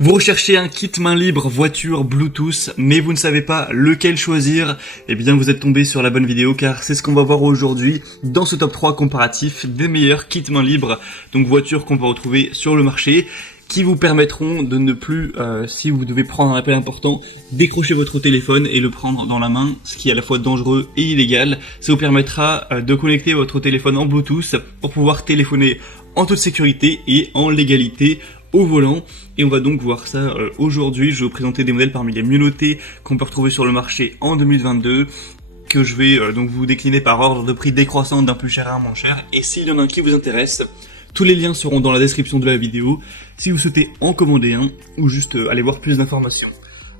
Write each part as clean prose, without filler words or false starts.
Vous recherchez un kit main libre voiture Bluetooth, mais vous ne savez pas lequel choisir? Eh bien, vous êtes tombé sur la bonne vidéo car c'est ce qu'on va voir aujourd'hui dans ce top 3 comparatif des meilleurs kits main libre, donc voitures qu'on peut retrouver sur le marché, qui vous permettront de ne plus, si vous devez prendre un appel important, décrocher votre téléphone et le prendre dans la main, ce qui est à la fois dangereux et illégal. Ça vous permettra de connecter votre téléphone en Bluetooth pour pouvoir téléphoner en toute sécurité et en légalité au volant. Et on va donc voir ça aujourd'hui. Je vais vous présenter des modèles parmi les mieux notés qu'on peut retrouver sur le marché en 2022, que je vais donc vous décliner par ordre de prix décroissant d'un plus cher à un moins cher. Et s'il y en a un qui vous intéresse, tous les liens seront dans la description de la vidéo si vous souhaitez en commander un ou juste aller voir plus d'informations.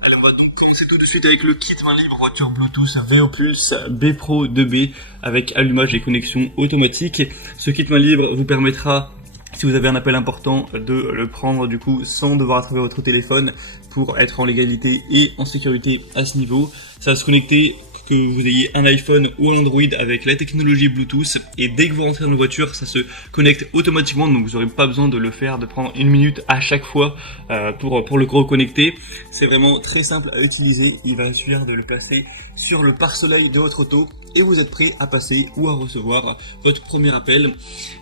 Allez, on va donc commencer tout de suite avec le kit main libre voiture Bluetooth VO Pulse B Pro 2B avec allumage et connexion automatique. Ce kit main libre vous permettra, si vous avez un appel important, de le prendre du coup sans devoir attraper votre téléphone pour être en légalité et en sécurité à ce niveau. Ça va se connecter, que vous ayez un iPhone ou un Android, avec la technologie Bluetooth, et dès que vous rentrez dans la voiture, ça se connecte automatiquement, donc vous n'aurez pas besoin de le faire, de prendre une minute à chaque fois pour le reconnecter. C'est vraiment très simple à utiliser. Il va suffire de le placer sur le pare-soleil de votre auto et vous êtes prêt à passer ou à recevoir votre premier appel.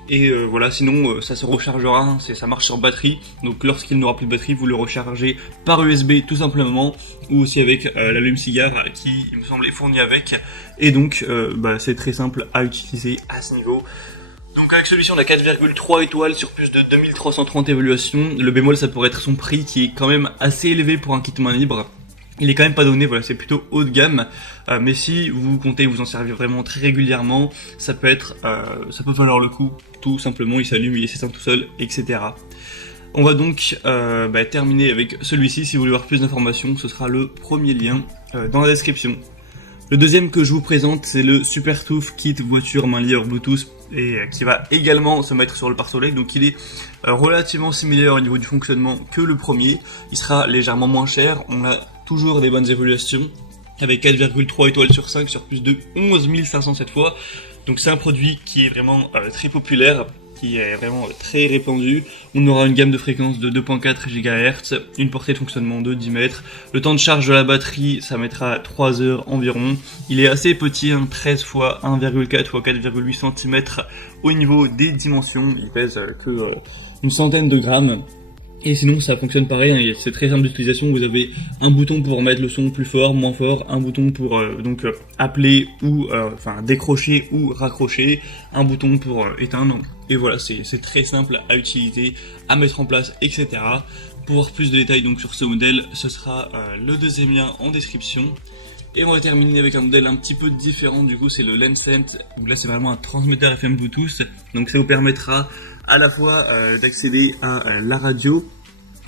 Et voilà, sinon ça se rechargera, ça marche sur batterie, donc lorsqu'il n'aura plus de batterie, vous le rechargez par USB tout simplement, ou aussi avec l'allume-cigare qui, il me semble, est fourni avec, et donc c'est très simple à utiliser à ce niveau. Donc avec celui-ci on a 4,3 étoiles sur plus de 2330 évaluations. Le bémol, ça pourrait être son prix qui est quand même assez élevé pour un kit main libre. Il est quand même pas donné, voilà, c'est plutôt haut de gamme, mais si vous comptez vous en servir vraiment très régulièrement, ça peut valoir le coup, tout simplement. Il s'allume, il s'éteint tout seul, etc. On va donc terminer avec celui-ci. Si vous voulez voir plus d'informations, ce sera le premier lien dans la description. Le deuxième que je vous présente, c'est le Supertooth Kit voiture main libre Bluetooth, et qui va également se mettre sur le pare-soleil. Donc il est relativement similaire au niveau du fonctionnement que le premier. Il sera légèrement moins cher. On a toujours des bonnes évaluations avec 4,3 étoiles sur 5 sur plus de 11 500 cette fois. Donc c'est un produit qui est vraiment très populaire, qui est vraiment très répandu. On aura une gamme de fréquences de 2.4 GHz, une portée de fonctionnement de 10 mètres. Le temps de charge de la batterie, ça mettra 3 heures environ. Il est assez petit, 13 x 1,4 x 4,8 cm au niveau des dimensions. Il pèse que une centaine de grammes. Et sinon ça fonctionne pareil, c'est très simple d'utilisation. Vous avez un bouton pour mettre le son plus fort, moins fort, un bouton pour appeler ou décrocher ou raccrocher, un bouton pour éteindre, et voilà, c'est très simple à utiliser, à mettre en place, etc. Pour voir plus de détails donc sur ce modèle, ce sera le deuxième lien en description. Et on va terminer avec un modèle un petit peu différent, du coup c'est le Lensent, où là c'est vraiment un transmetteur FM Bluetooth, donc ça vous permettra à la fois d'accéder à la radio,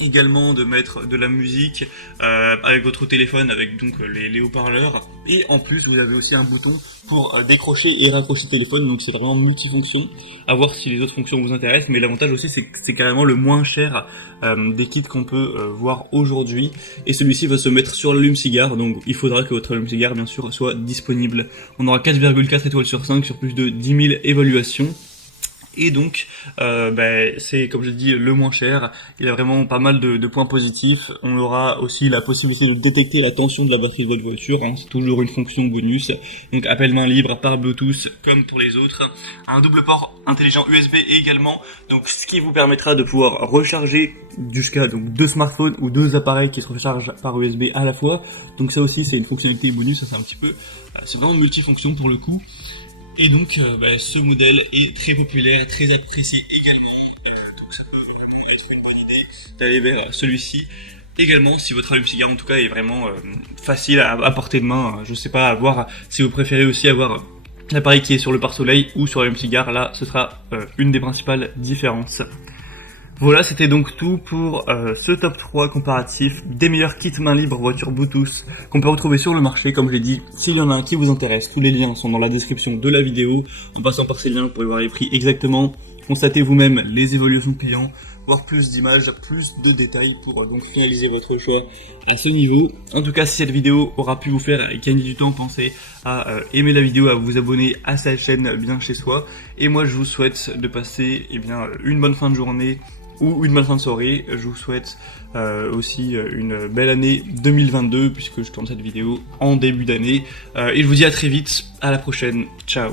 également de mettre de la musique avec votre téléphone, avec donc les haut-parleurs, et en plus vous avez aussi un bouton pour décrocher et raccrocher le téléphone, donc c'est vraiment multifonction. À voir si les autres fonctions vous intéressent, mais l'avantage aussi c'est que c'est carrément le moins cher des kits qu'on peut voir aujourd'hui, et celui-ci va se mettre sur l'allume-cigare, donc il faudra que votre allume-cigare bien sûr soit disponible. On aura 4,4 étoiles sur 5 sur plus de 10 000 évaluations. Et donc, c'est, comme je dis, le moins cher. Il a vraiment pas mal de points positifs. On aura aussi la possibilité de détecter la tension de la batterie de votre voiture, c'est toujours une fonction bonus. Donc, appel main libre par Bluetooth, comme pour les autres. Un double port intelligent USB également. Donc, ce qui vous permettra de pouvoir recharger jusqu'à donc 2 smartphones ou 2 appareils qui se rechargent par USB à la fois. Donc, ça aussi, c'est une fonctionnalité bonus. Ça, c'est un petit peu, c'est vraiment multifonction pour le coup. Et donc ce modèle est très populaire, très apprécié également, donc ça peut vraiment être une bonne idée d'aller vers celui-ci également, si votre allume-cigare en tout cas est vraiment facile à portée de main. Je sais pas, à voir si vous préférez aussi avoir l'appareil qui est sur le pare-soleil ou sur l'allume-cigare, là ce sera une des principales différences. Voilà, c'était donc tout pour ce top 3 comparatif des meilleurs kits main libre voiture Bluetooth qu'on peut retrouver sur le marché. Comme je l'ai dit, s'il y en a un qui vous intéresse, tous les liens sont dans la description de la vidéo. En passant par ces liens, vous pourrez voir les prix exactement, constater vous-même les évaluations clients, voir plus d'images, plus de détails pour donc finaliser votre choix à ce niveau. En tout cas, si cette vidéo aura pu vous faire gagner du temps, pensez à aimer la vidéo, à vous abonner à sa chaîne bien chez soi. Et moi, je vous souhaite de passer une bonne fin de journée ou une bonne fin de soirée. Je vous souhaite aussi une belle année 2022 puisque je tourne cette vidéo en début d'année. Et je vous dis à très vite, à la prochaine, ciao.